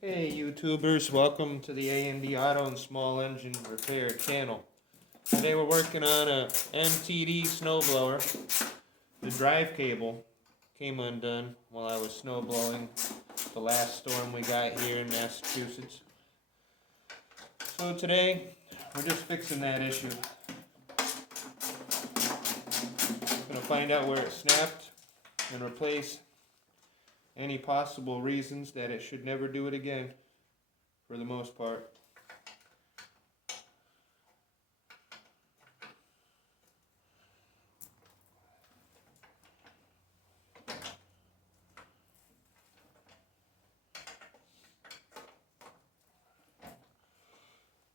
Hey YouTubers, welcome to the MTD Auto and Small Engine Repair channel. Today we're working on a MTD snowblower. The drive cable came undone while I was snow blowing the last storm we got here in Massachusetts. So today we're just fixing that issue. Gonna find out where it snapped and replace any possible reasons that it should never do it again, for the most part.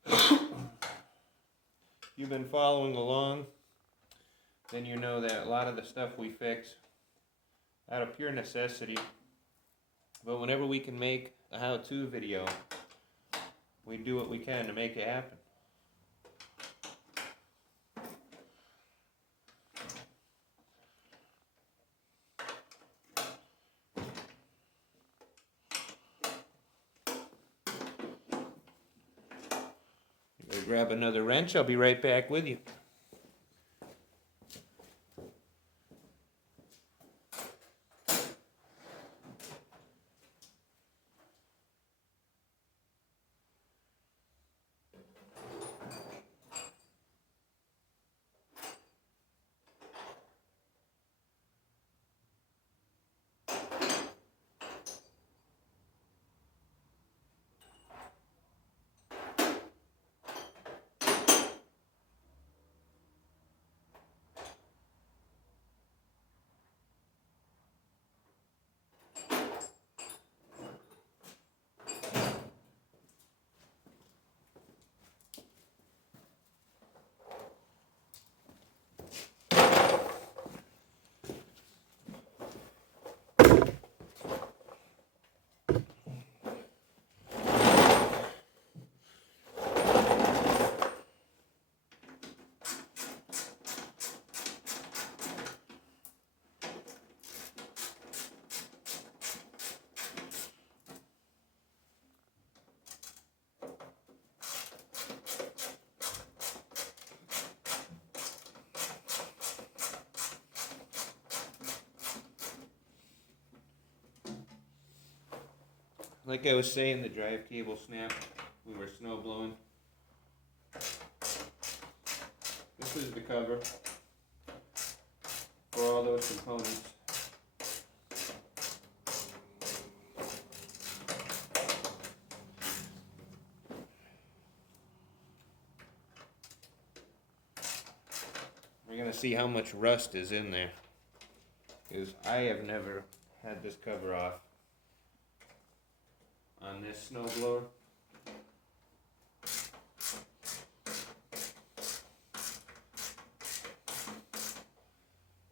If you've been following along, then you know that a lot of the stuff we fix out of pure necessity, but whenever we can make a how-to video, we do what we can to make it happen. You better grab another wrench, I'll be right back with you. Like I was saying, the drive cable snapped. We were snow blowing. This is the cover for all those components. We're going to see how much rust is in there, because I have never had this cover off on this snowblower.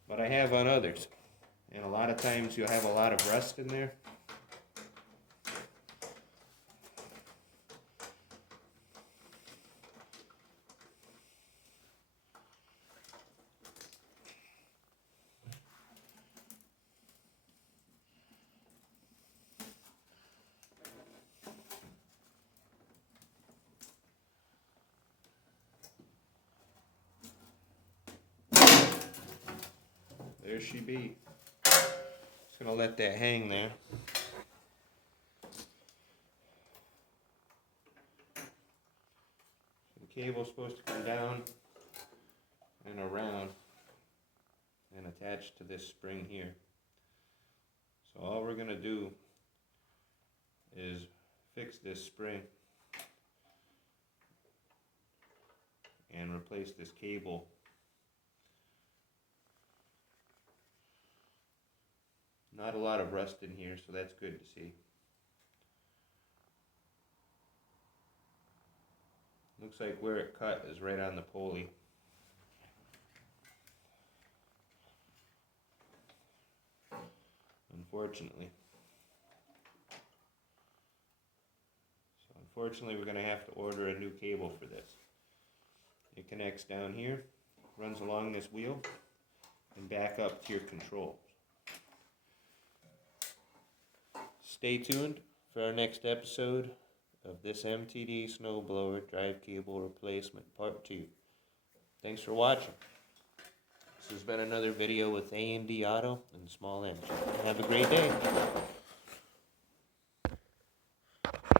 But I have on others, and a lot of times you'll have a lot of rust in there. There she be. Just gonna let that hang there. The cable's supposed to come down and around and attach to this spring here. So all we're gonna do is fix this spring and replace this cable. Not a lot of rust in here, so that's good to see. Looks like where it cut is right on the pulley. Unfortunately. So unfortunately we're going to have to order a new cable for this. It connects down here, runs along this wheel, and back up to your controls. Stay tuned for our next episode of this MTD snowblower drive cable replacement part 2. Thanks for watching. This has been another video with A&D Auto and Small Engine. Have a great day.